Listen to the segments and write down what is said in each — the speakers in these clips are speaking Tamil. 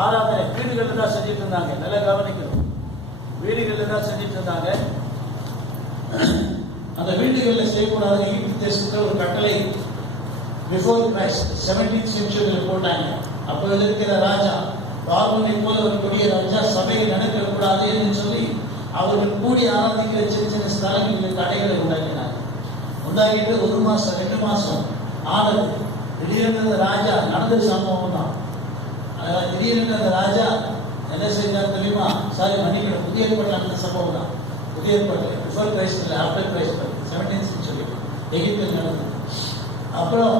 ஆராதனை வீடுகளில் தான் செஞ்சுட்டு இருந்தாங்க. நல்லா கவனிக்கணும், வீடுகளில் தான் செஞ்சுட்டு இருந்தாங்க. அந்த வீடுகளில் செய்யக்கூடாது ஈஜிப்ட் தேசத்தில் ஒரு கட்டளை பிஃபோர் கிரைஸ்ட் 17th செஞ்சுரியில் போட்டாங்க. அப்போ இருக்கிற ராஜா பார்வோனை போல ஒரு பெரிய ராஜா சபையை நடக்கக்கூடாது என்று சொல்லி அவர்கள் கூடி ஆராதிக்கிற சின்ன சின்ன ஸ்தலங்களில் தடைகளை உண்டாக்கினாங்க. உண்டாக்கிட்டு 1 மாசம் 2 மாசம் ஆனது. திடீரென்று ராஜா நடந்த சம்பவம் தான். திடீரென்று அந்த ராஜா என்ன செஞ்சார் தெரியுமா? மன்னிக்கணும், புதிய ஏற்பாட்டில் நடந்த சம்பவம் தான். புதிய ஏற்பாட்டில் before Christ after Christ 17th century எகிப்தில் நடந்தது. அப்புறம்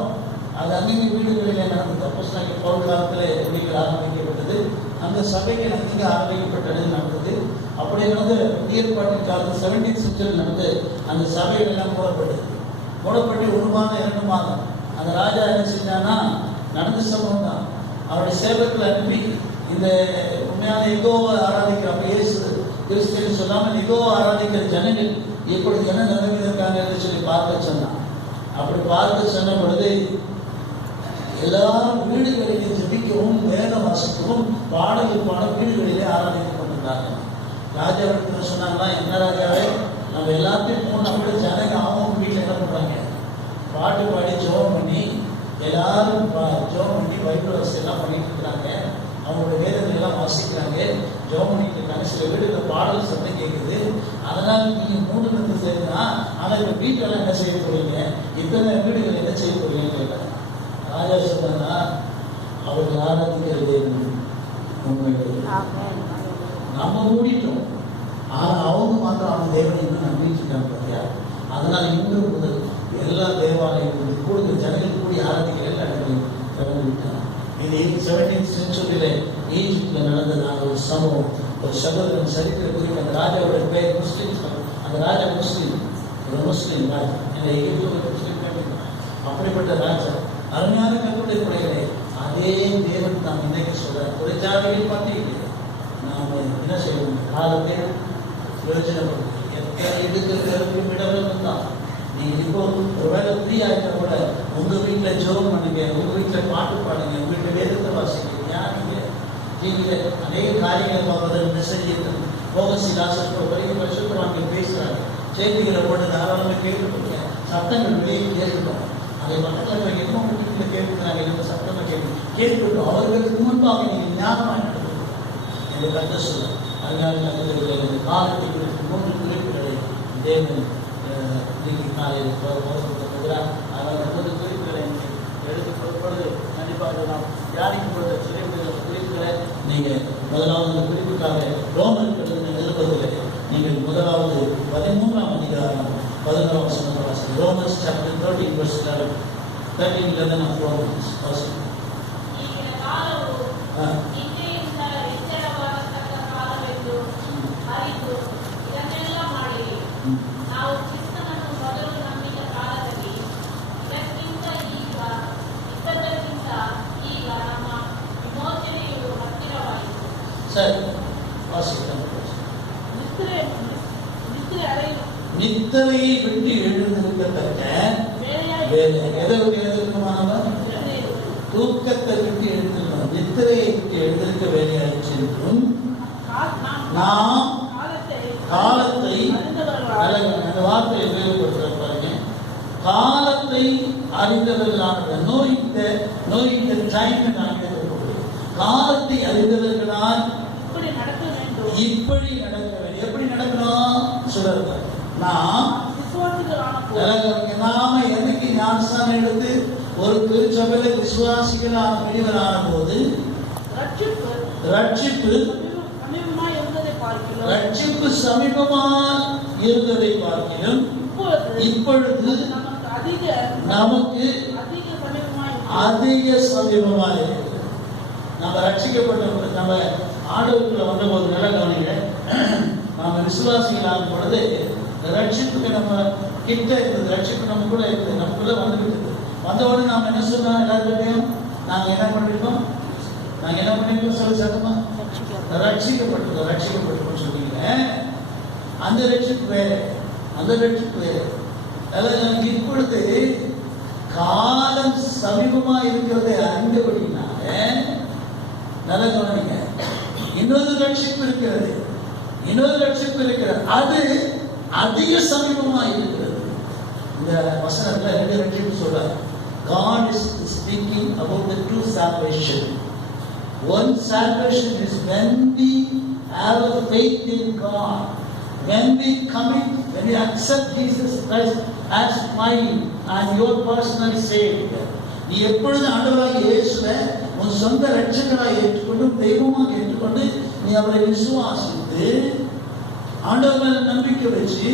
அது அன்னைக்கு வீடுகளிலே நடந்தது. அப்போஸ்தலனாகிய பவுல் காலத்தில் வீடுகள் ஆரம்பிக்கப்பட்டது. அந்த சபைக்கு அன்னைக்கு ஆரம்பிக்கப்பட்டது நடந்தது. அப்படி நடந்து புதிய ஏற்பாட்டின் காலத்தில் 17th செஞ்சுரி நடந்து அந்த சபைகள் எல்லாம் மூடப்பட்டு 1 மாதம் 2 மாதம் அந்த ராஜா என்ன செஞ்சான்னா, நடந்த சம்பவம் தான். அவருடைய சேவர்கள் அனுப்பி இந்த உண்மையான எகோவை ஆராதிக்கிற அப்ப கிறிஸ்துன்னு சொல்லாமல் எகோவை ஆராதிக்கிற ஜனங்கள் இப்பொழுது என்ன நிலைமையில் இருக்காங்க என்று சொல்லி பார்க்க சொன்னான். அப்படி பார்க்க சொன்ன பொழுது எல்லாரும் வீடுகளிலே ஜெபிக்கவும் வேத வாசிக்கவும் பாடல்கள் பாட வீடுகளிலே ஆராதித்துக் கொண்டிருந்தார்கள். ராஜாவுக்கு சொன்னாங்களா, என்ன ராஜாவே, நம்ம எல்லாத்தையும் போன கூட ஜனங்க அவங்க வீட்டில் என்ன பண்றாங்க, பாட்டு பாடி ஜெபம் பண்ணி எல்லாரும் ஜெபம் பண்ணி பைபிள் வசதி எல்லாம் பண்ணிட்டு இருக்கிறாங்க. அவங்களோட வேதங்கள் எல்லாம் வாசிக்கிறாங்க, ஜெபம் பண்ணிட்டு இருக்காங்க. சில வீடுகளில் பாடல் சத்தம் கேட்குது. அதனால நீங்க 3 நிமிஷம் செய்யுங்கன்னா, ஆனால் இந்த வீட்டெல்லாம் என்ன செய்ய போறீங்க, இத்தனை வீடுகள் என்ன செய்ய போறீங்கன்னு கேட்டாங்க. ராஜா சொன்னா, அவர்கள் ஆராதிக்கிறது உண்மைகள் நம்ம மூடிட்டோம். ஆனா அவங்க மாத்திரம் அவங்க தேவனை இன்னும் நம்பிட்டு இருக்காங்க பார்த்தியா. அதனால இன்று முதல் எல்லா தேவாலயங்களும் கூடுதல் ஜனங்கள் கூடி ஆராதிக்கிற எல்லா இடங்களையும் திறந்து விட்டாங்க. இது 17th செஞ்சுரியில ஈஜிப்ட்ல நடந்ததான ஒரு சம்பவம். ஒரு சகோதரன் சரித்திர குறிப்பு. அந்த ராஜாவோட பேர் முஸ்லிம். அந்த ராஜா முஸ்லிம், ஒரு முஸ்லிம் ராஜா. இந்த எகிப்தில் முஸ்லிம் அப்படிப்பட்ட ராஜா அருமையான கருத்துடைய குறைகளே. அதே தேவன் நாம் இன்னைக்கு சொல்ற குறைஜாதிகள் பார்த்தீங்க. நாம் என்ன செய்யணும், காலத்தை பிரயோஜனப்படும். எடுக்கிறதுக்கும் இடங்களும் தான். நீங்க இப்போ ஒருவேளை ஃப்ரீ ஆகிட்ட கூட உங்க வீட்டில் ஜெபம் பண்ணுங்க, உங்க வீட்டில் பாட்டு பாடுங்க, உங்க வீட்டில் வேதத்தை வாசிங்க, ஞானிங்க, டிவியில அநேக காரியங்களை பார்ப்பது மெசேஜ் போகசி லாசர் வரைக்கும் பரிசுத்தவான்கள் பேசுறாங்க. செய்திகளை போட்டு தாராளமாக கேட்டுக்கொடுங்க. சத்தங்கள் வெளியே கேட்கணும். அதை பக்கத்தில் வைக்கணும். உங்க வீட்டில் கேட்கிறாங்க, இந்த சத்தமாக கேட்கட்டும். அவர்களுக்கு முன்பாக நீங்கள் ஞானமாக நடக்கணும் என்று கருத்து சொல்லுங்கள். அதனால கருத்துக்களை காலத்தை குறித்து 3 குறிப்புகளை தேவன் இன்னைக்கு காலையில் போகிறார். அதனால் 3 குறிப்புகளை எடுத்து கொடுப்பது கண்டிப்பாக நாம் தியானிக்கும் பொழுது சிறைப்படுகிற குறிப்புகளை நீங்கள் முதலாவது குறிப்புக்காக ரோமன் எழுதுவதில் நீங்கள் முதலாவது 13ஆம் அதிகாரம் 11ஆம் வசனத்தை வாசிங்க. Romans chapter 13 verse 11. 13 of Romans வாசிங்க. சரி வாசிக்கிறேன். நித்திரையை விட்டு எழுந்திருக்கத்தக்க வேலை. எதை விட்டு எழுந்திருக்குமானவர்? தூக்கத்தை விட்டு எழுந்திருக்கணும். நித்திரையை விட்டு எழுந்திருக்க வேலையாயிற்றிருக்கும். நாம் காலத்தை, அந்த வார்த்தையை உபயோகப்படுத்துற பாருங்க, காலத்தை அறிந்தவர்களான நோயிட்ட டைம் காலத்தை அறிந்தவர்களால் இப்படி நடக்க வேண்டும். எப்படி நடக்கணும் சொல்லுங்க. நாம என்னைக்கு ஞானஸ்தானம் எடுத்து ஒரு திருச்சபையில விசுவாசிகளான பிரிவரான போது ரட்சிப்பு சமீபமாக இருந்ததை பார்க்கிறோம். இப்பொழுது நமக்கு அதிக சமீபமாக இருக்கிறது. நம்ம ரட்சிக்கப்பட்ட நம்ம ஆண்டவருக்குள்ள வந்த போது நல்ல கவனிங்க. நாம விசுவாசிகளாகும் பொழுது ரட்சிப்புக்கு நம்ம கிட்ட இருந்தது. ரட்சிப்பு நம்ம கூட இருக்குது, நமக்குள்ள வந்துவிட்டது. வந்தவுடனே நாம் என்ன சொன்னோம்? எல்லாருக்கிட்டையும் நாங்க என்ன பண்ணிருக்கோம் சொல்லி சத்தமா ரட்சிக்கப்பட்டிருக்கோம் சொல்றீங்க. அந்த ரட்சிப்பு வேற. அதாவது இப்பொழுது காலம் சமீபமா இருக்கிறதை அறிந்தபடினால நல்ல கவனிங்க. இன்னொரு ரட்சிப்பு இருக்கிறது, இன்னொரு ரட்சிப்பு இருக்கிறது, அது அதிக சமீபமா இருக்கிறது. இந்த வசனத்துல 2 ரட்சிப்பு சொல்றாரு. God is speaking about the true salvation. One salvation is when we have a faith in God, when we commit, when we accept Jesus Christ as my and your personal Savior. நீ எப்பொழுது ஆண்டவராகிய இயேசுவை உன் சொந்த ரட்சகராக ஏற்றுக்கொண்டு தெய்வமாக ஏற்றுக்கொண்டு நீ அவரை விசுவாசித்து ஆண்டவர் மேல நம்பிக்கை வச்சு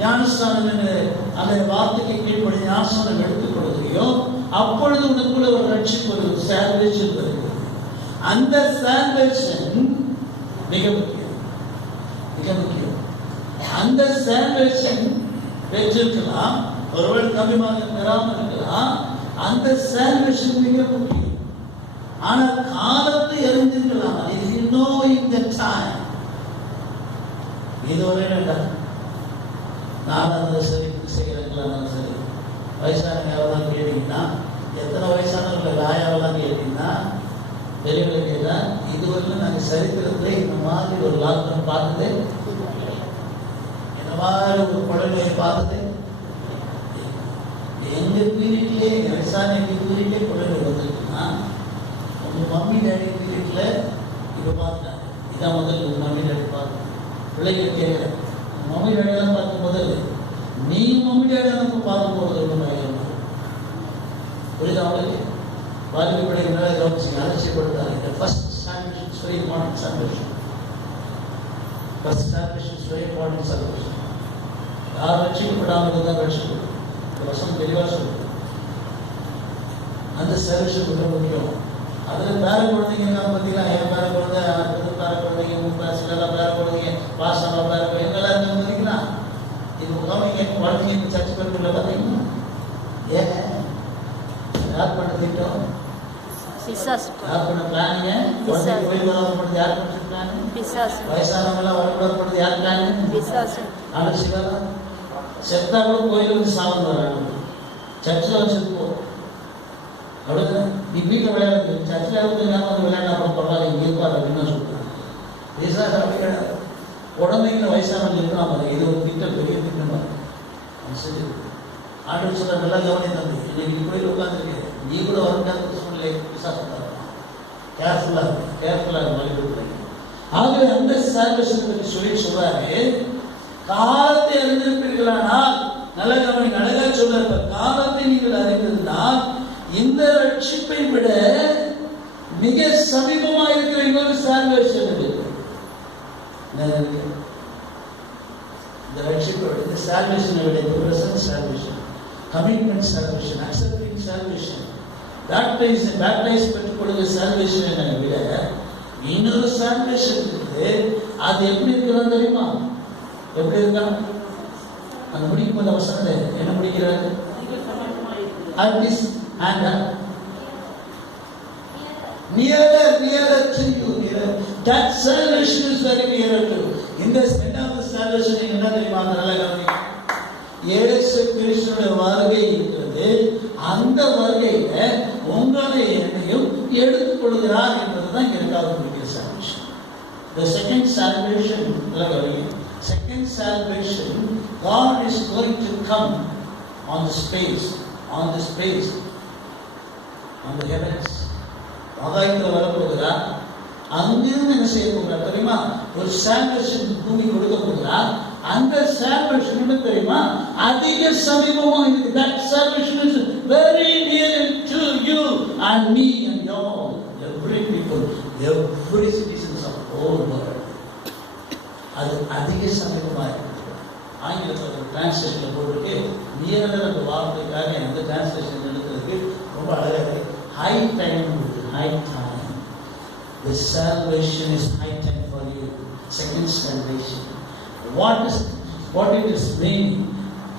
ஞானஸ்நானம் அந்த வார்த்தைக்கு கீழ்ப்படி ஞானஸ்நானம் எடுத்துக் கொடுக்கிறியோ, அப்பொழுது உனக்குள்ள ஒரு ரட்சிப்பு, ஒரு சால்வேஷன் வருகிறது. அந்த சால்வேஷன் மிக முக்கியம், மிக முக்கியம். அந்த சால்வேஷன் பெற்றிருக்கலாம், ஒருவேளை கம்மியாக பெறாமல் இருக்கலாம். அந்த சால்வேஷன் மிக முக்கியம். ஆனால் காலத்தை அறிந்திருக்கலாம். If you know in the time, இது ஒரு வேண்டாம். நானும் சரி, கிறிஸ்தவர்களாலும் சரி, வயசானவங்க எவ்வளோ கேட்டீங்கன்னா, எத்தனை வயசானவர்கள் ஆயாவெல்லாம் கேட்டீங்கன்னா, பெரியவங்களை கேட்டால் இதுவரையிலும் நாங்கள் சரித்திரத்திலே இந்த மாதிரி ஒரு லாக்டவுன் பார்த்ததே, இந்த மாதிரி ஒரு குழந்தையை பார்த்ததே எங்கள் பீரியட்லேயே, வயசான எங்கள் பீரியட்லேயே குழந்தை வந்துருக்குன்னா, உங்கள் மம்மி டேடி பீரியட்டில் இப்போ பார்த்துட்டாங்க. இதான் முதல்ல உங்கள் மம்மி டேடி பார்த்து பிள்ளைங்க கேட்குறேன், மம்மி டேடியெல்லாம் பார்க்கும் முதல்ல நீ மம்மி டேடியெல்லாம் பார்க்கும் போது புரியுது அவங்களுக்கு. வாழ்க்கை பிள்ளைங்க மேலே கவனிச்சு அலட்சியப்படுத்தாங்க. இந்த first salvation is very important salvation. First salvation is very important salvation. யார் ரட்சிக்கப்படாமல் தான் ரட்சிக்கப்படும். இந்த வசனம் தெளிவாக சொல்லுது. அந்த சால்வேஷன் மிக முக்கியம். அதில் பேர குழந்தைங்க பார்த்தீங்கன்னா, என் பேர குழந்தை, பேர குழந்தைங்க, உங்கள் கிளாஸில் எல்லாம் பேர குழந்தைங்க, பாசமாக பேர குழந்தைங்க எல்லாம் இருக்காங்க பார்த்தீங்களா. இப்போ கவனிங்க, குழந்தைங்க இந்த சர்ச் பேருக்குள்ள பார்த்தீங்கன்னா ஏன் யார் பண்ண திட்டம், யார் பண்ண பிளானிங்க, கோயில் வரப்படுறது யார் பண்ணுறது பிளான், வயசானவங்களாம் வரக்கூடாது யார் பிளான், ஆனால் சிவா செத்தா கூட கோயிலுக்கு சாதம் வராங்க, சர்ச்சில் வச்சு செத்துப்போம். அவ்வளோதான். நீ வீட்டில் விளையாடு, சர்ச்சில் வந்து ஞாபகம் விளையாட அப்புறம் பரவாயில்ல, இங்கே இருப்பார் அப்படின்னு சொல்லுறாங்க. பேசாத அப்படி கிடையாது. உடம்புல வயசானவங்க இருக்கலாம். இது ஒரு திட்டம், பெரிய திட்டம். சரி, ஆண்டு சொல்ற நல்லா கவனி தம்பி, இன்னைக்கு கோயில் உட்காந்துருக்கு, நீ கூட வரக்கூடாது சூழ்நிலை விசாரிப்பாங்க. கேர்ஃபுல்லாக கேர்ஃபுல்லாக மறுபடியும். ஆகவே அந்த சால்வேஷன் பற்றி சொல்றாரு. காலத்தை அறிந்திருப்பீர்களானால், நல்ல கவனி, அழகா சொல்ற காலத்தை நீங்கள் அறிந்திருந்தால் இந்த ரட்சிப்பை விட மிக சமீபமாக இருக்கிற இன்னொரு சால்வேஷன் இருக்கு. இந்த ரட்சிப்பை விட, இந்த சால்வேஷனை விட, இந்த present salvation, commitment salvation, accepting salvation, baptise பெற்றுக் கொடுக்கிற சால்வேஷனை விட இன்னொரு சால்வேஷன் இருக்குது. அது எப்படி இருக்கிறது தெரியுமா? எப்படி இருக்கா? அந்த முடிக்கும் போது அவசரத்தை என்ன முடிக்கிறாரு? And nearer to you, nearer. That salvation is very nearer to you. இந்த இரண்டாவது salvation என்ன தெரியுமா? நல்ல கவனிங்க. இயேசு கிறிஸ்துவின் வருகை இருக்கிறது. அந்த வருகையில உங்களை என்னையும் எடுத்துக் கொள்கிறார் என்பதுதான் இரண்டாவது முக்கிய salvation. The second salvation, நல்ல கவனிங்க. Second salvation, God is going to come on the space, on the heavens. ஆகாயத்தில் வரப்போகிறார். அங்கிருந்து என்ன செய்ய போகிறார் தெரியுமா? ஒரு சால்வேஷன் பூமி கொடுக்க போகிறார். அந்த சால்வேஷன் என்ன தெரியுமா? அதிக சமீபமா இருக்கு. That salvation is very near to you and me and all, every people, every citizens of whole world. அது அதிக சமீபமா இருக்கு. ஆங்கிலத்தில் டிரான்ஸ்லேஷன் போட்டிருக்கு. நியரர் அந்த வார்த்தைக்காக அந்த டிரான்ஸ்லேஷன் எடுக்கிறதுக்கு ரொம்ப அழகாக இருக்கு. High time, high time. The salvation is high time for you. Second salvation. What it is meaning?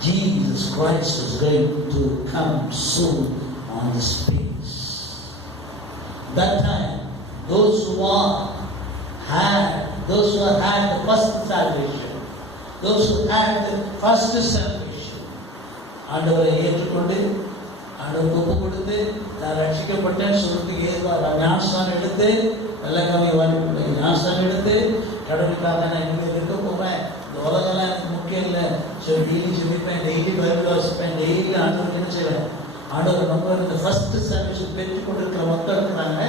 Jesus Christ is going to come soon on the space. That time, those who had the first salvation, those who had the first salvation, ஆண்டவரை ஏற்றுக்கொண்டு ஆண்டவருக்கு ஒப்பு கொடுத்து நான் ரட்சிக்கப்பட்டேன்னு சொல்லிட்டு ஞானஸ்நானம் எடுத்து வெள்ளக்காமி வாழ்க்கை ஞானஸ்தானம் எடுத்து கடவுளுக்காக நான் இனிமேல் இருக்க போகிறேன். இந்த உலகம்லாம் எனக்கு முக்கியம் இல்லை. சரி, டெய்லி ஜெபிப்பேன், டெய்லி பைபிள் வாசிப்பேன், டெய்லி ஆண்டவருக்கு என்ன செய்வேன், ஆண்டவர் நம்ம இந்த ஃபர்ஸ்ட் சர்வீஸ் பெற்றுக் கொண்டிருக்கிற மக்கள் இருக்கிறாங்க.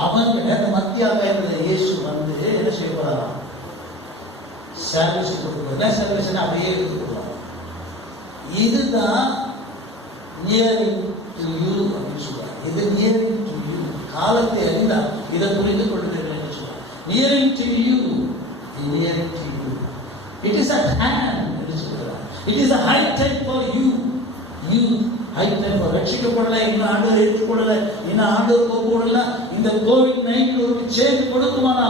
அவங்க இந்த மத்திய ஆகாயத்தில் இயேசு வந்து என்ன செய்ய போறாராம், சர்வீஸ் கொடுக்குறது. என்ன சர்வீஸ் அப்படியே கொடுக்குறோம். இதுதான் நியரிங் டு யூ அப்படின்னு சொல்றாங்க. இது நியரிங் டு யூ, காலத்தை அறிந்தா இதை புரிந்து கொள்ளுகிறேன் சொல்றாங்க. Nearing to you, nearing to you, it is at hand என்று சொல்றாங்க. It is a high time for you. You high time for ரட்சிக்கப்படல, இன்னும் ஆண்டவர் ஏற்றுக்கொள்ளல, இன்னும் ஆண்டவர் ஒப்புக்கொள்ளல. இந்த கோவிட்-19 ஒரு சேஞ்ச் கொடுக்குமானா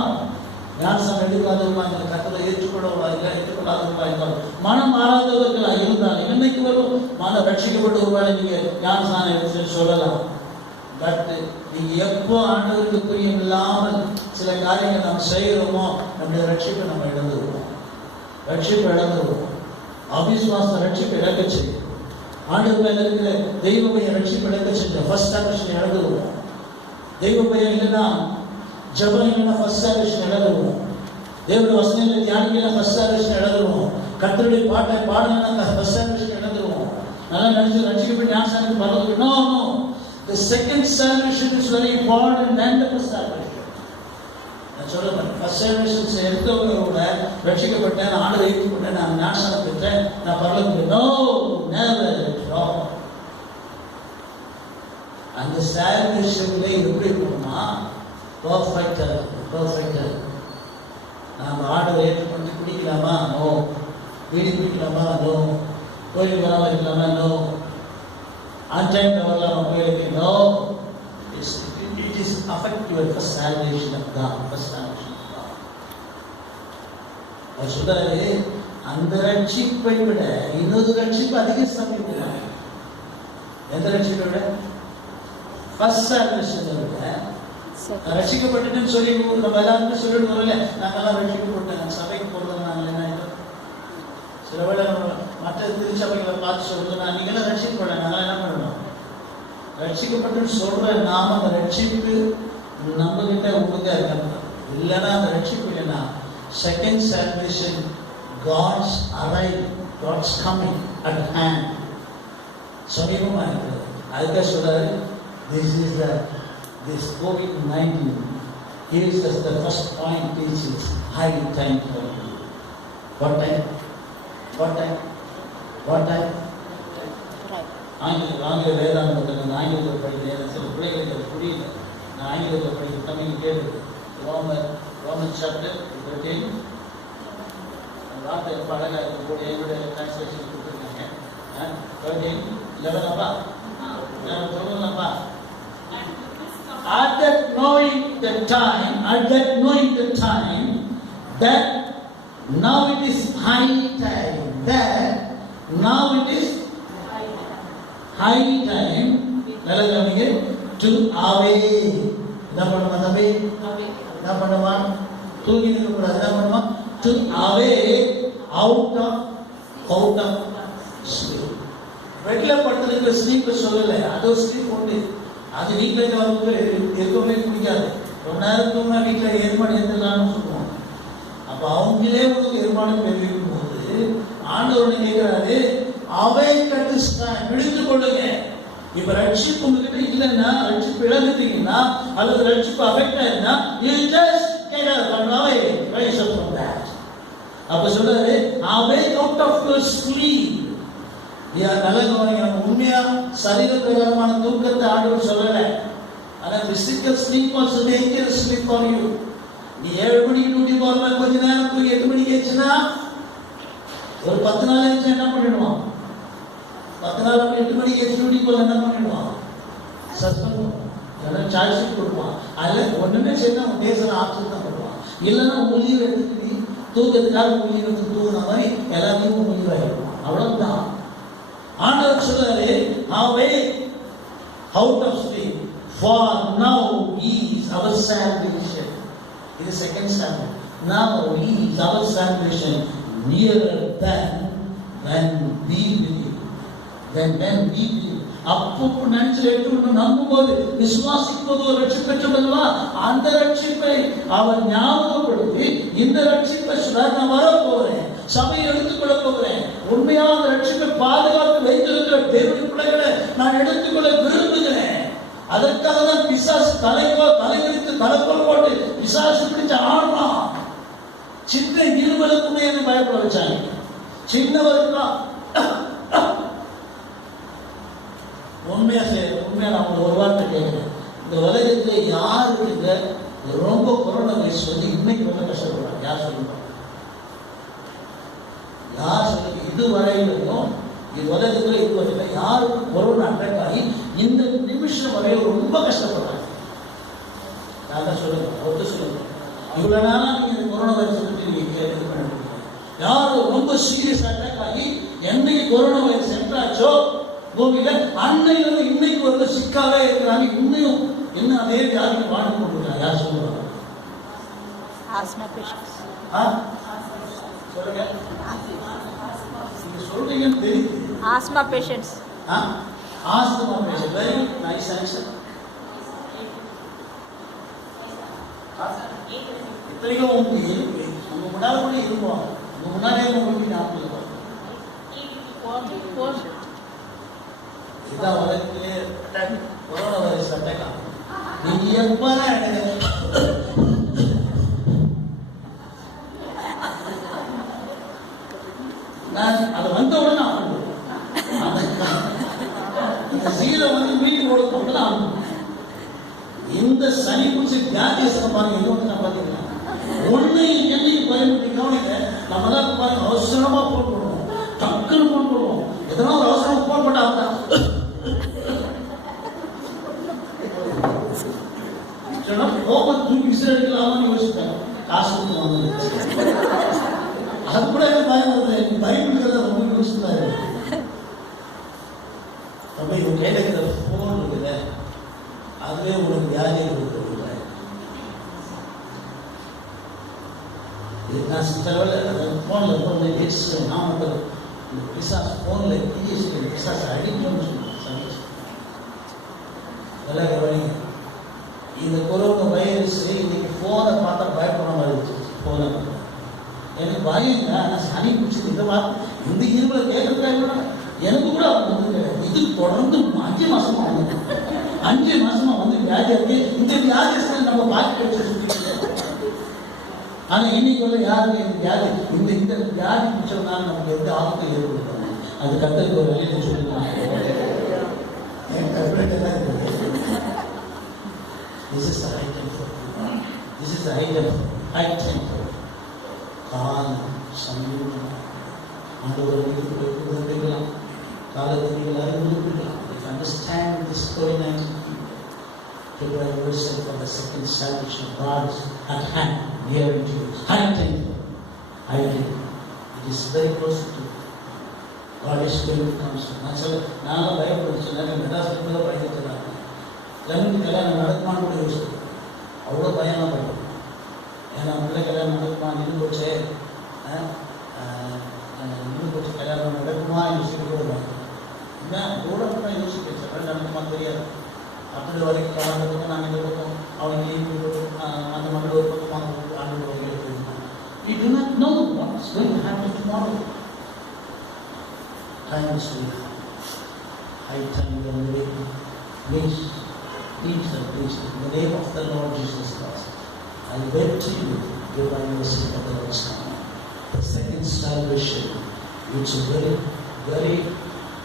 ஞானஸ்தானம் எடுக்காதவர்களாக, கட்டளை ஏற்றுக்கொள்ளவர்களாக, ஏற்றுக்கொள்ளாதவர்களாக, மனம் மாறாதவர்களாக இருந்தால் இன்னைக்கு வரும் மன ரட்சிக்கப்பட்டவர்களாக நீங்க ஞானஸ்தானம் எடுத்து சொல்லலாம். பட் நீங்க எப்போ ஆண்டவருக்கு புரியும் இல்லாமல் சில காரியங்கள் நாம் செய்கிறோமோ நம்முடைய ரட்சிப்பை நம்ம இழந்துருவோம். ரட்சிப்பை இழந்துருவோம். அவிசுவாச ரட்சிப்பை இழக்க செய்யும். ஆண்டவர் மேல இருக்கிற தெய்வ பயம் ரட்சிப்பை இழக்க செய்ய ஃபர்ஸ்ட் ஆக்ஷன் இழந்துருவோம். தெய்வ பயம் இல்லைன்னா, ஜபம் இல்லைன்னா ஃபர்ஸ்ட் ஆக்ஷன் இழந்துருவோம். தேவனுடைய வசனங்களை தியானிக்கல ஃபர்ஸ்ட் ஆக்ஷன் இழந்துருவோம். கர்த்தருடைய பாட்டை பாடலைன்னா ஃபர்ஸ்ட் ஆக்ஷன் இழந்துருவோம். நல்லா நினைச்சு ரட்சிக்கப்பட்டு ஞானஸ்தானத்துக்கு வரது. No no, the second salvation is very important than the first salvation. நான் சொல்றேன், ஃபர்ஸ்ட் சர்வீஸ் எடுத்தவங்க கூட ரட்சிக்கப்பட்டேன், ஆண்டவரை ஏற்றுக்கொண்டேன், நான் ஞானஸ்தானம் பெற்றேன், நான் பரலோகத்துக்கு. No, never. அந்த சால்வேஷன்ல எப்படி இருக்கணுமா, பர்ஃபெக்டா. நாம் ஆண்டவரை ஏற்றுக்கொண்டு குடிக்கலாமா? நோ. வீடு குடிக்கலாமா? நோ. கோயிலுக்கு வராமல் இருக்கலாமா? நோ. அன்டைம் வரலாமா கோயிலுக்கு? No. It is affect your first salvation of God. First salvation of God. அவர் சொல்றாரு, அந்த ரட்சிப்பை விட இன்னொரு ரட்சிப்பு அதிக சமீபம். எந்த ரட்சிப்பை விட? ஃபர்ஸ்ட் சால்வேஷனை விட. ரட்சிக்கப்பட்டுன்னு சொல்லி நம்ம எல்லாருமே சொல்லிட்டு வரல, நாங்கெல்லாம் ரட்சிக்கப்பட்டேன், சபைக்கு போறது நாங்கள் என்ன. சில வேளை மற்ற திருச்சபைகளை பார்த்து சொல்லுங்க, நீங்களாம் ரட்சிக்கப்படல, நாங்களாம் என்ன பண்ணணும், ரட்சிக்கப்பட்டு சொல்ற நாம அந்த ரட்சிப்பு நம்ம கிட்ட உறுதியா இருக்கணும். இல்லைன்னா அந்த ரட்சிப்பு இல்லைன்னா second salvation, God's arrive, God's coming at hand, சமீபமா இருக்குது. அதுக்காக சொல்றாரு, this COVID-19 gives us the first point, which is high time for you. What time? ஆங்கில வேதாந்தத்தில் ஆங்கிலத்தில் படிக்கிறேன். சில பிள்ளைகளுக்கு புரியல. நான் ஆங்கிலத்தில் படிக்கிற தமிழ் கேட்டு ரோமன் சாப்டர் 13 வார்த்தை ரொம்ப அழகாக இருக்கக்கூடிய என்னுடைய டிரான்ஸ்லேஷன் கொடுத்துருக்காங்க. 13:11 அப்பா சொல்லலாம்ப்பா. At that knowing the time that now it is high time, high time to away. என்ன பண்ணுமா தம்பி? என்ன பண்ணுமா? தூங்கி இருக்க கூடாது. என்ன பண்ணுமா? To away out of sleep. Regular படுத்துறதுக்கு ஸ்லீப் சொல்லல, அதோ ஸ்லீப் உண்டு. அது வீட்டில் வந்து இருக்கவே பிடிக்காது. ரொம்ப நேரம் தூங்கினா வீட்டில் ஏற்பாடு எடுத்துலான்னு சொல்லுவாங்க. அப்ப அவங்களே உங்களுக்கு ஏற்பாடு தெரிவிக்கும் போது ஆண்டவர்னு கேட்கிறாரு, அவை கட்டு விடுத்து கொள்ளுங்க. இப்ப ரட்சிப்பு உங்ககிட்ட இல்லைன்னா, ரட்சிப்பு இழந்துட்டீங்கன்னா, அல்லது ரட்சிப்பு அஃபெக்ட் ஆயிருந்தா, you just get up and away, rise up from that. அப்ப சொல்றாரு, awake out of your sleep. நல்ல கவனிங்க, நம்ம உண்மையா சரீர பிரகாரமான தூக்கத்தை ஆண்டவர் சொல்லல. ஆனா physical sleep also dangerous sleep for you. நீ 7 மணிக்கு டியூட்டி போறல, கொஞ்ச நேரம் தூங்கி 8 மணிக்கு ஏச்சுனா ஒரு 10 நாள் ஏச்சு என்ன பண்ணிடுவான்? 10 நாள் 8 மணிக்கு ஏச்சு டியூட்டி போல என்ன பண்ணிடுவான்? சஸ்பெண்ட் பண்ண சாய்ஸ் கொடுப்பான். அதுல ஒண்ணுமே செய்யணும், அவன் பேசுற ஆப்ஷன் தான் பண்ணுவான். இல்லைன்னா லீவ் எடுத்துக்கிட்டு தூக்கத்துக்காக லீவ் எடுத்து தூங்கின மாதிரி எல்லாத்தையும் லீவ் ஆகிடுவான். அவ்வளவுதான். ஆண்டவர் சொல்றாரு, awake out of sleep, for now is our salvation. இது second salvation. Now is our salvation nearer than when we believe. அப்போ நினைச்சு எடுத்து நம்பும் போது விசுவாசிக்கும் போது ஒரு ரட்சிப்பு பெற்றவர்களா அந்த ரட்சிப்பை அவர் ஞாபகப்படுத்தி இந்த ரட்சிப்பை நான் வர போறேன், சபையை எடுத்துக்கொள்ள போகிறேன், உண்மையான அந்த ரட்சிப்பை பாதுகாத்து வைத்திருக்கிற தேவனுடைய பிள்ளைகளை நான் எடுத்துக்கொள்ள விரும்புகிறேன். அதற்காக தான் பிசாசு தலைவருக்கு தலைக்கோல் போட்டு பிசாசு பிடிச்ச ஆடுமா. சின்ன இருவருக்குமே என்ன பயப்பட வச்சாங்க. சின்னவருக்கா உண்மையா நான் ஒரு வார்த்தை கேட்கிறேன். இந்த உலகத்துல யாருக்கு ரொம்ப கொரோனா வைரஸ் வந்து இன்னைக்கு வந்து கஷ்டப்படுறாங்க? யார் சொல்லுங்க? யார் சொல்லுங்க? இதுவரையிலும் உலகத்துல இதுவரையில யாருக்கு கொரோனா அட்டாக் ஆகி இந்த நிமிஷம் வரையில் ரொம்ப கஷ்டப்படுறாங்க? யாரும் சொல்லுங்க, ஒருத்தர் சொல்லுங்க. இவ்வளவு நாளா நீங்க கொரோனா வைரஸ் பற்றி நீங்க யாரும் ரொம்ப சீரியஸ் அட்டாக் ஆகி என்னைக்கு கொரோனா வைரஸ் சென்றாச்சோ பூமியில அன்னையிலிருந்து இன்னைக்கு ஒரு சிக்காவே இருக்கிறாங்க. இன்னும் என்ன அதே வியாதி வாழ்ந்து கொண்டிருக்காங்க. யார் சொல்லுவாங்க? சொல்லுங்க, நீங்க சொல்றீங்கன்னு தெரியுது. Asthma patients. Asthma patient. Very nice answer. இத்தனைக்கும் உங்க முன்னாடி கூட இருப்போம். உங்க முன்னாடியே உங்களுக்கு ஞாபகம் இருக்கும். இதான் உலகத்திலே கொரோனா வைரஸ் அட்டாக் ஆகும். நீங்க எப்ப நான் அது வந்த உடனே அந்த சீலை வந்து மீட்டிங் கொடுத்தோம்னா இந்த சனி குச்சி வியாதியசனம் பாருங்க. இது வந்து நான் பாத்தீங்கன்னா ஒண்ணு என்னைக்கு பயன்படுத்தி கவனிக்க நம்ம தான் பாருங்க அவசரமா போட்டுருவோம், டக்குன்னு போட்டுருவோம். எதனா ஒரு அவசரமா போன் பண்ணா கோபம் தூக்கி விசில் அடிக்கலாமான்னு யோசிப்பாங்க. காசு கொடுத்து வாங்க அது கூட பயம் வருது. பயப்படுறத ரொம்ப யோசிப்பாரு. ரொம்ப இவங்க கையில இருக்கிற போன் இருக்குல்ல, அதுவே உங்களுக்கு வியாதியை கொடுக்குறது. நான் சிலவில் போனில் போன நாமக்கல் பிசாஸ் போனில் பிசாஸ் அடிக்கணும்னு சொல்லுவாங்க. நல்லா கவனிங்க. இந்த கொரோனா வைரஸ் இன்னைக்கு போனை பார்த்தா பயப்பட மாதிரி இருந்துச்சு. போனை எனக்கு பயம் இல்லை. ஆனால் சனி பிடிச்சது இந்த இருமலை கேட்கறதா எனக்கு கூட வந்து இது தொடர்ந்து 5 மாசமா வந்து 5 மாசமா வந்து வியாதி இருக்கு. இந்த வியாதி நம்ம பாக்கி வச்சு. ஆனா இன்னைக்கு உள்ள யாருக்கு இந்த வியாதி இந்த வியாதி பிடிச்சதுனால நமக்கு எந்த ஆபத்தை ஏற்படுத்தாங்க. அது கத்தருக்கு ஒரு வழியில சொல்லிருக்காங்க. This is the high temple. This is the high temple. காலம் சமூகம் ஆண்டவர் வீட்டுக்கலாம், காலத்தில் அறிவிக்கலாம். If you understand this COVID-19, prepare yourself for the second salvation of God at hand, near to you. High temple. High temple. It is very close to you. God is going to come soon. நான் பயப்படுச்சு. மெட்ராஸ்ல பயந்துக்கிறாங்க. லெவன்த்து கல்யாணம் நடக்குமான்னு கூட யோசிச்சு அவ்வளோ பயம்லாம் பயப்படும். ஏன்னா பிள்ளை கல்யாணம் நடக்குமா, நின்று போச்சே, நின்று போச்சு, கல்யாணம் நடக்குமா யோசிக்க கூட பயப்படும். இல்லை கூட கூட யோசிக்க நடக்குமா தெரியாது. அப்படி வரைக்கும் கல்யாணத்துக்கு நாங்கள் இந்த பக்கம் அவங்க அந்த மக்கள் ஒரு பக்கம் ஆண்டு வரைக்கும் போயிருந்தாங்க. We do not know what is going to happen tomorrow. Time is over. I tell you on the way, please and please, in the name of the Lord Jesus Christ, I beg to you, remind yourself of the Lord's coming. The second salvation, which is very, very,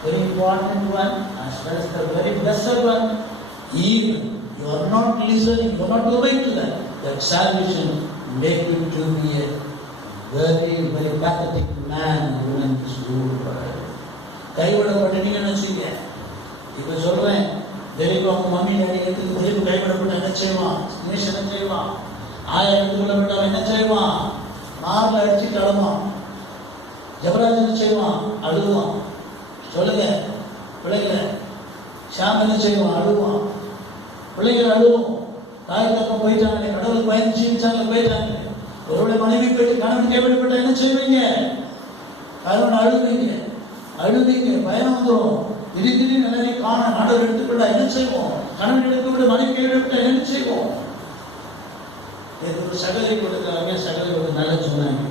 very important one, as well as the very blessed one. Even you are not listening, you are not obeying to that salvation make you to be a very, very pathetic man and woman in this world. கைவிடப்பட்டீங்கன்னு வச்சுக்க. இப்ப சொல்றேன், தெளிவு அவங்க மம்மி டாடி எடுத்து தெளிவு கைவிடப்பட்ட என்ன செய்வான்? தினேஷ் என்ன செய்வான்? ஆயா எடுத்துக்கொள்ள விட்டால் என்ன செய்வான்? மார்ல அடிச்சு கிளம்புவான். ஜபராஜ் என்ன செய்வான்? அழுவான். சொல்லுங்க பிள்ளைங்க. ஷாம் என்ன செய்வான்? அழுவான். பிள்ளைகள் அழுவோம். தாய் தப்பம் போயிட்டாங்க, கடவுளுக்கு பயந்து ஜீவிச்சாங்க, போயிட்டாங்க. ஒருவருடைய மனைவி போயிட்டு கணவன் கைவிடப்பட்ட என்ன செய்வீங்க? கணவன் அழுவீங்க. அழுதிங்க, பயம் வந்துடும். திடீர்னு நிலையை காண ஆண்டவர் எடுத்துக்கொண்டா என்ன செய்வோம்? கணவன் எடுத்துக்கொண்டு மனைவி எடுத்துட்டா என்ன செய்வோம்? ஒரு சகலை கொடுக்குறாங்க, சகலை ஒரு நல்ல சொன்னாங்க.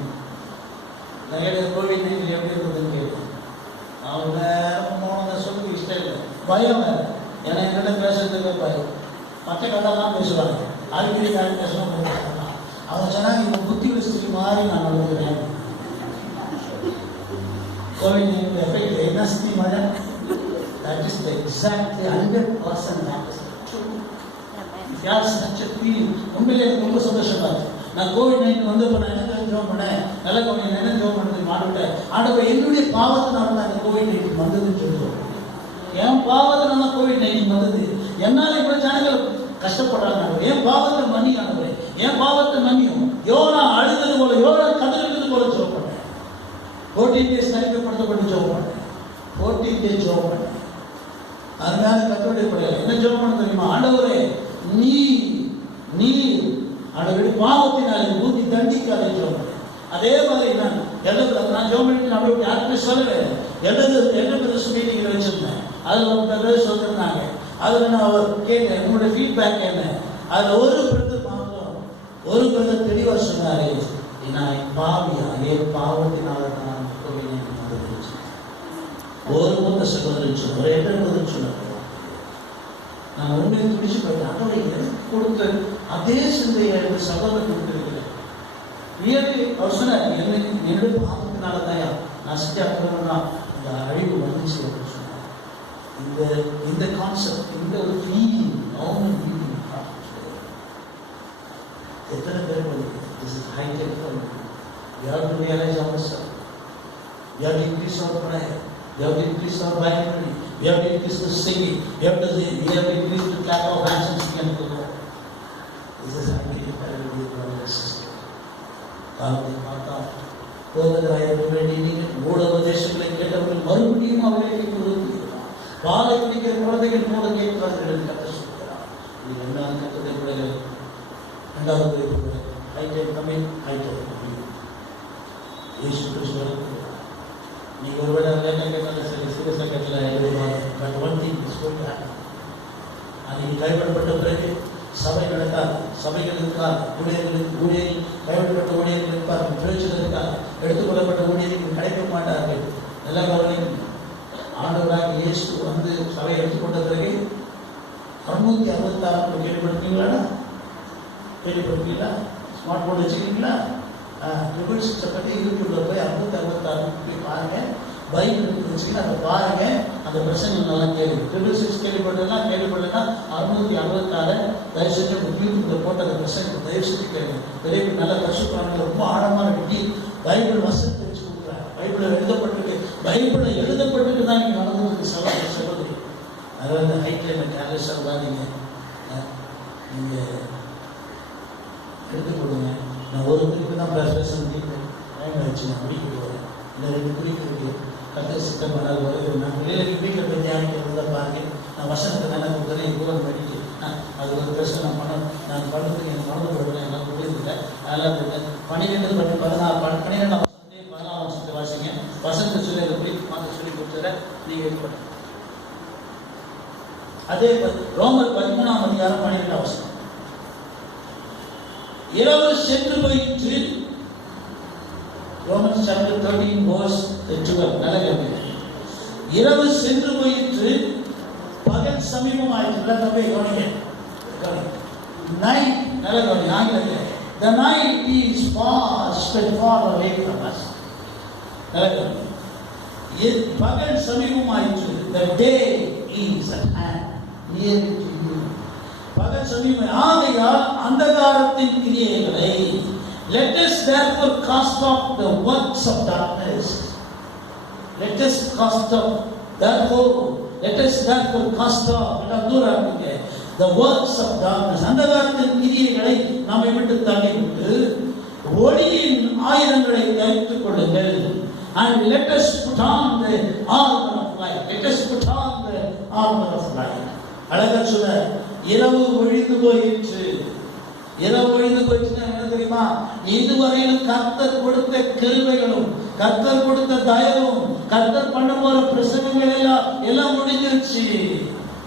கோவிட் எப்படி இருந்ததுன்னு கேட்போம். அவங்க மோனங்க சொல்லி இஷ்டம் இல்லை, பயம். ஏன்னா என்னிட்ட பேசுறதுக்கு பயம். மற்ற கதைலாம் பேசுவாங்க, அடிக்கடி யாரும் பேசணும். அவங்க சொன்னாங்க இந்த புத்தி வசதி மாதிரி நான் நடந்துக்கிறேன். கோவிட் எஃபெக்ட் என்ன ஸ்தி மாதிரி? That is the exactly 100% opposite. If you have such a feeling, உண்மையிலே எனக்கு ரொம்ப சந்தோஷமா இருக்கு. நான் கோவிட்-19 வந்தப்போ நான் என்ன ஜெபம் பண்ணேன்? நல்ல கோவிட் என்ன ஜெபம் பண்ணது மாட்டுட்டேன். ஆண்டவரே என்னுடைய பாவத்தினால தான் இந்த கோவிட்-19 வந்ததுன்னு சொல்லுவோம். என் பாவத்தினால கோவிட்-19 வந்தது. என்னால இவ்வளவு ஜனங்கள் கஷ்டப்படுறாங்க. என் பாவத்தை மன்னி ஆண்டவரே, என் பாவத்தை மன்னியும். யோனா அழுதது போல, யோனா கதறினது போல ஜெபம் பண்ணேன். 14 days தனிமைப்படுத்தப்பட்டு ஜெபம் பண்ணேன். 14 days ஜெபம் பண்ணேன். அதனால கத்தருடைய பிள்ளைகள் என்ன ஜெபம் பண்ண தெரியுமா? ஆண்டவரே நீ ஆண்டவரே பாவத்தினால பூத்தி தண்டிக்காத ஜெபம் பண்ணேன். அதே மாதிரி நான் ஜெபம் பண்ணி நம்மளுடைய யாருமே சொல்லவே எழுது மீட்டிங்ல வச்சிருந்தேன். அதுல ஒரு சொல்லிருந்தாங்க. அதுல நான் கேட்டேன் உங்களுடைய ஃபீட்பேக் என்ன. அதுல ஒரு பிரதர் தெளிவா சொன்னாரு, நான் பாவியா என் பாவத்தினால நான் ஒரு மூத்த சகோதரன் சொன்னார், எட்டு சொன்னார். நான் உண்மையை துடிச்சு போயிட்டேன். அதோட எனக்கு கொடுத்த அதே சிந்தையை சகோதரன் கொடுத்திருக்கிறேன். அவர் சொன்னார், என்னுடைய பாவத்தினால தான் நான் செஞ்ச அப்புறம்னா இந்த அழிவு வந்துச்சு அப்படின்னு சொன்னார். இந்த கான்செப்ட், இந்த ஒரு ஃபீலிங் எத்தனை பேர் this is high tech for you. We have to realize ourselves. We have to increase our prayer. We have to increase our Bible reading. We have to increase the singing. We have to increase the clap of hands and sing unto the Lord. This is high tech for you, brother and sister. காலத்தை பார்த்தா போதகராக வேண்டிய மூடோபதேசங்களை கேட்டவர்கள் மறுபடியும் அவர்களை கொடுக்கிறார். பாலை பிடிக்கிற குழந்தைகள் போல கேட்கிறார்கள் கத்த சொல்கிறார். இது ரெண்டாவது கத்தத்தை பிள்ளைகள், இரண்டாவது ஹைடெக் தமிழ் ஹைடெக் இயேசு கிறிஸ்துவ நீங்க ஒருவேளை கேட்டாலும் சரி சீரியஸாக கேட்கல. But one thing is going to happen. அன்னைக்கு கைவிடப்பட்ட பிறகு சபை நடக்காது, சபைகள் இருக்காது, ஊழியர்கள் கைவிடப்பட்ட ஊழியர்கள் இருப்பார்கள், பிரயோஜனம் இருக்காது, எடுத்துக்கொள்ளப்பட்ட ஊழியர்கள் கிடைக்க மாட்டார்கள். எல்லா கவலையும் ஆண்டவராக இயேசு வந்து சபையை எடுத்துக்கொண்ட பிறகு 666 கேள்விப்பட்டிருக்கீங்களா? கேள்விப்பட்டிருக்கீங்களா? ஸ்மார்ட் போர்டு வச்சுருக்கீங்களா? ட்ரிபிள்ஸ் பற்றி யூடியூப்ல போய் 666 போய் பாருங்க. பைபிள் வச்சுக்கிட்டு அதை பாருங்க. அந்த பிரச்சனை நல்லா கேள்வி. 666 கேள்விப்பட்டதுலாம் கேள்விப்பட்டதுன்னா 666 தயவு செஞ்சு யூடியூப்ல போட்ட அந்த பிரச்சனை தயவு செஞ்சு கேள்வி. பெரிய நல்ல பரிசுத்தவான்கள் ரொம்ப ஆழமான வெட்டி பைபிள் வசனத்தை வச்சு கொடுக்குறாங்க. பைபிள் எழுதப்பட்டுட்டு தான் இங்கே நடந்ததுக்கு சகோதரி. அதாவது ஹைட்ல கேர்லெஸ் ஆகாதீங்க. நீங்க எடுத்து கொடுங்க. நான் ஒரு குறிப்பு தான் பேச முடிப்பேன். டைம் வச்சு நான் முடிக்க போகிறேன். இந்த 2 குறிப்பு கற்று சித்தம் பண்ணால் வருது. நான் பிள்ளைகளுக்கு வீட்டில் போய் தியானிக்கிறத பாருங்க. நான் வசனத்தை நல்லா கொடுத்தேன். என் கூட படிக்க அது ஒரு பிரச்சனை நான் பண்ணுறதுக்கு எனக்கு மனது வருவேன். எல்லாம் புரியுதில்லை. அதெல்லாம் 12 14 வருஷத்தை வாசிங்க. வசனத்தை சொல்லி அதை குறிப்பு பார்த்து சொல்லி கொடுத்துறேன். நீங்கள் இது பண்ணுங்க. அதே ரோமர் 13ஆம் அதிகாரம் 12ஆம் வசனம். இரவு சென்று போயிற்று. Romans chapter 13 verse 12. நல்ல கேள்வி. இரவு சென்று போயிற்று, பகல் சமீபமாயிற்று. தம்பி கவனிங்க. Night, நல்ல கவனி. ஆங்கிலத்தில் the night is far away from us. நல்ல கவனி. பகல் சமீபமாயிற்று. The day is at hand, near to you. பகல் சமீபம் ஆகையால் அந்தகாரத்தின் கிரியைகளை let us therefore cast off the works of darkness. Let us therefore cast off the works of darkness. அந்தகாரத்தின் கிரியைகளை நம்மை விட்டு தள்ளிவிட்டு ஒளியின் ஆயுதங்களை தரித்துக் கொள்ளுங்கள். And let us put on the armor of light. அழகா சொல்ல இரவு ஒழிந்து போயிற்று. இரவு ஒழிந்து போயிடுச்சுன்னா என்ன தெரியுமா? தெரியுமா? இதுவரையிலும் கர்த்தர் கொடுத்த கிருபைகளும் கர்த்தர் கொடுத்த தயவும் கர்த்தர் பண்ண போற பிரசனங்கள் எல்லாம் முடிஞ்சிருச்சு.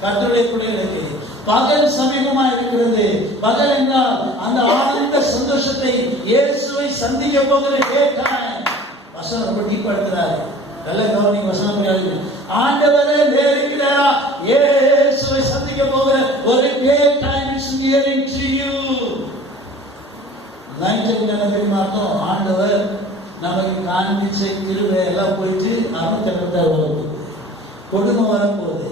கர்த்தருடைய பிள்ளைகளுக்கு பகல் சமீபமா இருக்கிறது. பகல் என்றால் அந்த ஆனந்த சந்தோஷத்தை, இயேசுவை சந்திக்க போகிற வசனம் ரொம்ப டீப்பா எடுக்கிறாரு. நல்ல கவனிங்க வசனம். ஆண்டவரே நேரிக்கிறாரா? இயேசுவை சந்திக்க போகிற ஒரு day time is nearing to you. அர்த்தம், ஆண்டவர் நமக்கு காண்பிச்ச கிருபை எல்லாம் போயிட்டு அருத்தகத்தார் வரப்போகுது, கொடுமை வரப்போகுது,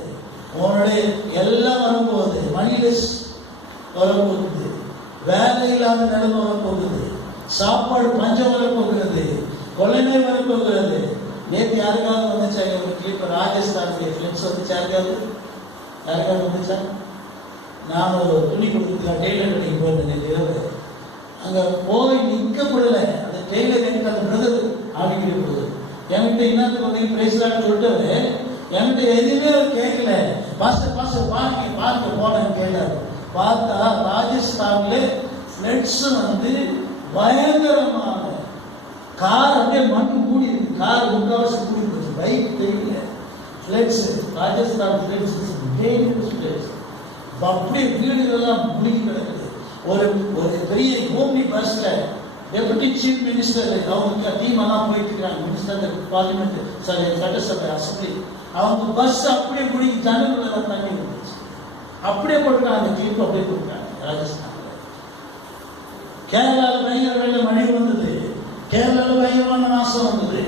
உன்னுடைய எல்லாம் வரப்போகுது, மணிலெஸ் வரப்போகுது, வேலை இல்லாத நிலைமை வரப்போகுது, சாப்பாடு பஞ்சம் வரப்போகிறது, கொள்ளைமை வரப்போகிறது. நேற்று யாருக்காவது வந்துச்சாங்க ஒரு கிளிப்? ராஜஸ்தானுடைய ஃபிலிம்ஸ் வந்துச்சா? யாருக்காவது வந்துச்சா? நான் ஒரு துணி கொடுத்துருக்கேன், டெய்லர் கடைக்கு போயிருந்தேன் இரவு. அங்கே போய் நிற்க முடியல. அந்த டெய்லர் எனக்கு அந்த பிரதர் ஆடிக்கிட்டு போகுது. என்கிட்ட இன்னத்துக்கு வந்து பிரைஸ்லான்னு சொல்லிட்டு என்கிட்ட எதுவுமே அவர் கேட்கல. பாஸ்டர் பார்க்க போனேன்னு கேட்டார். பார்த்தா ராஜஸ்தான்ல ஃபிளட்ஸ் வந்து பயங்கரமான கார் அப்படியே மண்ணு மூடி இருக்கு. கார் முக்காவாசி மூடி போச்சு, பைக் தெரியல. ஃபிளட்ஸ், ராஜஸ்தான் ஃபிளட்ஸ், ஃபிளட்ஸ் அப்படியே வீடுகள்லாம் முழுகி கிடக்குது. ஒரு பெரிய ஹோம்லி பஸ்ல டெபுட்டி சீஃப் மினிஸ்டர் அவங்க டீம் எல்லாம் போயிட்டு இருக்காங்க. மினிஸ்டர், பார்லிமெண்ட், சாரி சட்டசபை, அசம்பிளி, அவங்க பஸ் அப்படியே முழுகி ஜனங்கள தண்ணி வந்துச்சு. அப்படியே போட்டுருக்காங்க. அந்த கிளிப் அப்படியே போட்டுருக்காங்க. ராஜஸ்தான்ல, கேரளாவில் பயங்கர மழை வந்தது. கேரளாவில் பயங்கரமான நாசம் வந்தது.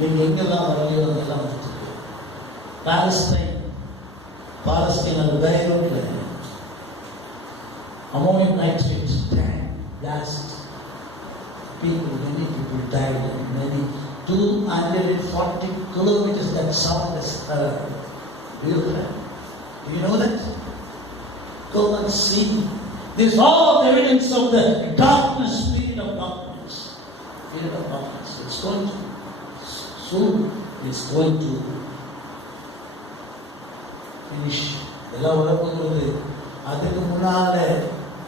நீங்க எங்கெல்லாம் வரலையோ அங்கெல்லாம் வந்துட்டு பாலஸ்தீன் அந்த தைரோட்ல among night streets, blast people, many people died, and many 240 kilometers that sound is heard. Do you know that? Go and see. This is all the evidence of the darkness, period of darkness. It's going to soon. It's going to finish. எல்லாம் வரப்போகிறது. அதுக்கு முன்னால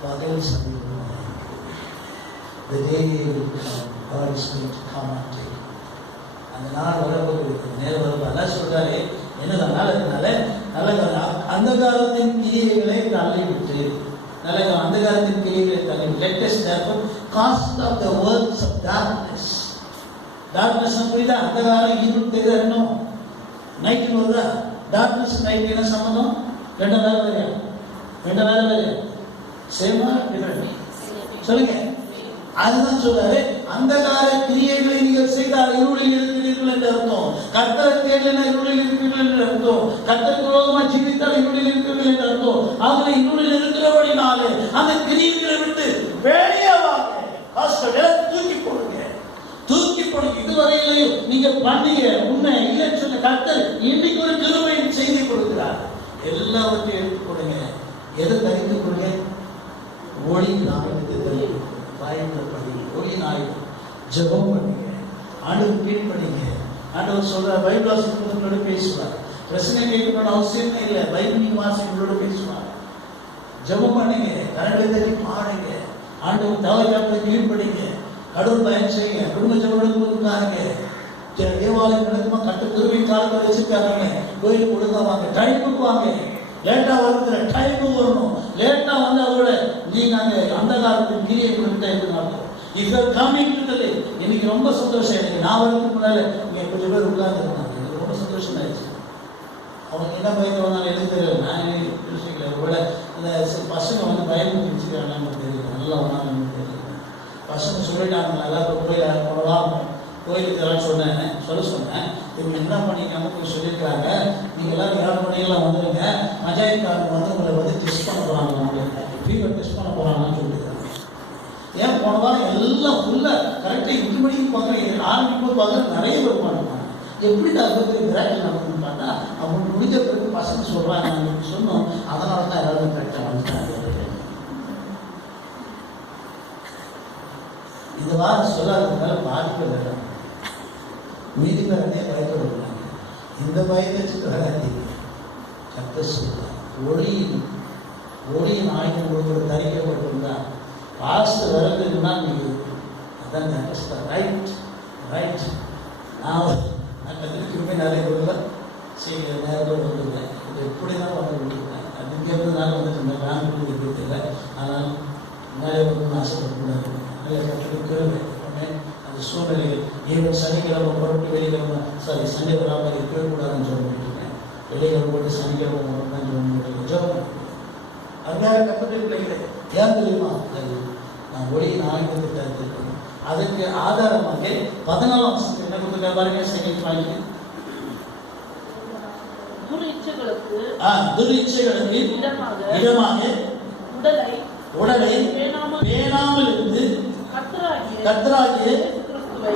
பகல் சமீபமாக the day will come. God is going to come and take you. அந்த நாள் வரப்போகிறது. நேரம் வரப்போ அதான் சொல்றாரு. என்னதான் நாளத்தினால நல்ல அந்த காலத்தின் கிரியைகளை தள்ளிவிட்டு, நல்ல அந்த காலத்தின் கிரியைகளை தள்ளிவிட்டு, let us therefore cast off the works of darkness. Darkness புரியுதா? அந்த காலம் ஈவினிங் தெரியும், நைட்டு வருதா? டார்க்னஸ் நைட் என்ன சம்பந்தம்? ரெண்டு வேலையா சேமா டிஃபரெண்ட்? சொல்லுங்க. அதுதான் சொல்றாரு. அந்த கால கிரியைகளை நீங்கள் செய்தால் இருளில் இருக்கிறீர்கள் என்று அர்த்தம். கர்த்தரை தேடலைன்னா இருளில் இருக்கிறீர்கள் என்று அர்த்தம். கர்த்தருக்கு விரோதமா ஜீவித்தால் இருளில் இருக்கிறீர்கள் என்று அர்த்தம். அவங்களை இருளில் இருக்கிறபடினாலே அந்த கிரியைகளை விட்டு வெளியே வாங்க. தூக்கி போடுங்க. இதுவரையிலையும் நீங்க பண்ணீங்க உண்மை இல்லைன்னு சொல்ல கர்த்தர் இன்னைக்கு ஒரு கிருபை செய்தி கொடுக்கிறார். எல்லாவற்றையும் எடுத்து கொடுங்க. எதை தரித்து கொடுங்க? ஒளி நாயகத்தை பயன்படுத்தி ஒளி நாயகம் ஜெபம் பண்ணுங்க. ஆண்டவர் கீழ்ப்படிங்க. ஆண்டவர் சொல்ற பைபிள் வாசிக்கிறவங்களோட பேசுவார். பிரச்சனை கேட்கணும்னு அவசியமே இல்லை. பைபிள் நீங்க வாசிக்கிறவங்களோட பேசுவார். ஜெபம் பண்ணுங்க. கரங்களை தட்டி பாடுங்க. ஆண்டவர் தேவைக்காக கீழ்ப்படிங்க. கடவுள் பயன் செய்யுங்க. குடும்ப ஜெபம் தேவாலயம் நடக்குமா? கட்டு குருவி காலத்தை வச்சுக்காரங்க. கோயிலுக்கு ஒழுங்கா வாங்க. டைமுக்கு வாங்க. லேட்டா வருகிற டைமும் வரணும். லேட்டா வந்து அவரோட நீங்க அந்த காலத்தில் கிரியை கொடுத்தாங்க. இப்போ கம்மிங் டுடே இன்னைக்கு ரொம்ப சந்தோஷம். எனக்கு நான் வரதுக்கு முன்னால இங்க கொஞ்சம் பேர் உட்கார்ந்து இருந்தாங்க. எனக்கு ரொம்ப சந்தோஷம் ஆயிடுச்சு. அவங்க என்ன பயந்து வந்தாலும் எதுவும் தெரியல. நான் யோசிக்கல. ஒருவேளை இந்த பசங்க வந்து பயந்து பிடிச்சிக்கிறாங்கன்னு தெரியல. நல்லா வந்தாங்கன்னு தெரியல. பசங்க சொல்லிட்டாங்க எல்லாருக்கும் கோயில் போகலாம். கோயிலுக்கு எல்லாம் சொன்னேன். இவங்க என்ன பண்ணிக்காம கொஞ்சம் சொல்லியிருக்காங்க. நீங்க எல்லாரும் 7 மணிக்கெல்லாம் வந்துடுங்க. மஜாய்க்காரங்க வந்து உங்களை வந்து டெஸ்ட் பண்ண போறாங்க, ஃபீவர் டெஸ்ட் பண்ண போறாங்கன்னு சொல்லியிருக்காங்க. ஏன் போன வாரம் எல்லாம் ஃபுல்லா கரெக்டா 8 மணிக்கு பார்க்குறேன். 6 மணிக்கு பார்க்குறேன். நிறைய பேர் பண்ணுவாங்க. எப்படி அது விராட்டில் நடக்குதுன்னு பார்த்தா அவங்க முடிஞ்ச பிறகு பசங்க சொல்றாங்க நாங்கள் சொன்னோம். அதனால தான் எல்லாரும் கரெக்டாக வந்துட்டாங்க. இந்த வாரம் சொல்லாததுனால பாதிப்பு வேண்டாம். மீதி பேரனே பயப்படுறாங்க. இந்த பயத்தை வராதீங்க. கர்த்தர் சொல்றார், ஒளியின் ஆயுதம் கொடுக்கிற தனி then that is the right. நான் கற்றுக்கிட்டுமே நிறைய கொடுக்கல சரி நேரத்தோடு வந்துருந்தேன். இது எப்படி தான் வந்து கொடுத்துருக்கேன். அது கேட்பதுனால வந்துட்டு இந்த பேங்க் கொடுக்குறது இல்லை. ஆனால் நிறைய கொடுக்கணும்னு ஆசைப்படக்கூடாது. நிறைய கற்றுக்கிட்டு அந்த சூழ்நிலைகள் ஈவன் சனிக்கிழமை பொருட்டு வெள்ளிக்கிழமை சண்டே வராமல் இருக்கக்கூடாதுன்னு சொல்லிட்டுருக்கேன். வெள்ளிக்கிழமை போட்டு சனிக்கிழமை மட்டும்தான் சொல்லி ஜோம் அருமையாக கற்றுக்கிட்டு பிள்ளைகளே ஏன் தெரியுமா? நான் ஒளியின் ஆயுதத்தை தரித்திருக்கணும். அதுக்கு ஆதாரமாக 14ஆம் வசனத்தில் என்ன கொடுத்துருக்க பாருங்க. செகண்ட் பாயிண்ட், துரிச்சைகளுக்கு இடமாக உடலை பேணாமல் இருந்து கர்த்தராகிய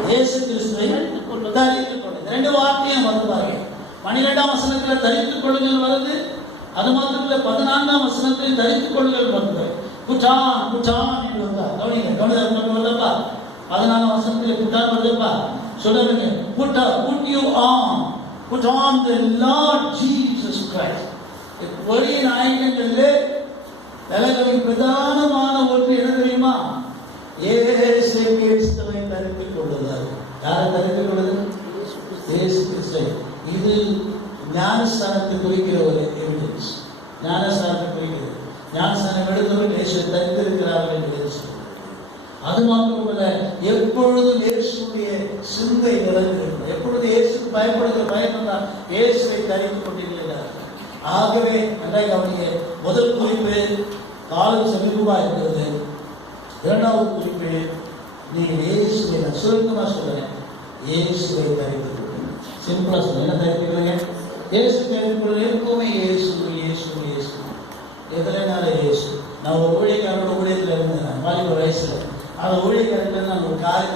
இயேசு கிறிஸ்துவை தரித்துக் கொள்ளுங்கள். ரெண்டு வார்த்தையும் வந்து பாருங்க. 12ஆம் வசனத்தில் தரித்துக் கொள்ளுங்கள் வருது. அது மாத்திரத்துல 14ஆம் வசனத்தில் தரித்துக் கொள்ளுங்கள் வருது. குட்டான் என்று வந்தா கவனிங்க வந்தப்பா. 14ஆம் வசனத்தில் குட்டான் வருதுப்பா. சொல்லுங்க put on the Lord Jesus Christ. ஒளியின் ஆயுதங்களிலே விலகலின் பிரதானமான ஒன்று என்ன தெரியுமா? இயேசு கிறிஸ்துவை தரித்துக் கொள்ளுதல். யாரை தரித்துக் கொள்ளுதல்? இயேசு கிறிஸ்துவை. இது ஞானஸ்தானத்தை குறிக்கிற ஒரு எவிடன்ஸ். ஞானஸ்தானத்தை குறிக்கிறது. ஞானஸ்தானம் எடுத்தவர்கள் இயேசுவை தரித்திருக்கிறார்கள் என்று சொல்லுங்கள். அது மாத்திரமல்ல, எப்பொழுதும் இயேசுடைய சிந்தை நிலந்திருக்கும். எப்பொழுது இயேசுக்கு பயப்படுகிற பயப்பட்டால் இயேசுவை தரித்துக் கொண்டிருக்கிறார்கள். ஆகவே நன்றாக கவனிங்க. முதல் குறிப்பு காலம் சமீபமா இருக்கிறது. இரண்டாவது குறிப்பு நீங்கள் இயேசுவை, நான் சுருக்கமா சொல்றேன், இயேசுவை தரித்துக் கொள்ளுங்கள். சிம்பிளா சொல்ல என்ன தரித்துக் கொள்ளுங்க? இயேசு தரித்துக் கொள்ளுங்க. எப்பவுமே இயேசு இயேசு இயேசு. எதுலனால இயேசு. நான் ஒரு ஊழியக்காரோட ஊழியத்தில் இருந்தேன் வாலிப வயசுல. அந்த ஊழியக்காரர்கள் நான் ஒரு காரியத்தை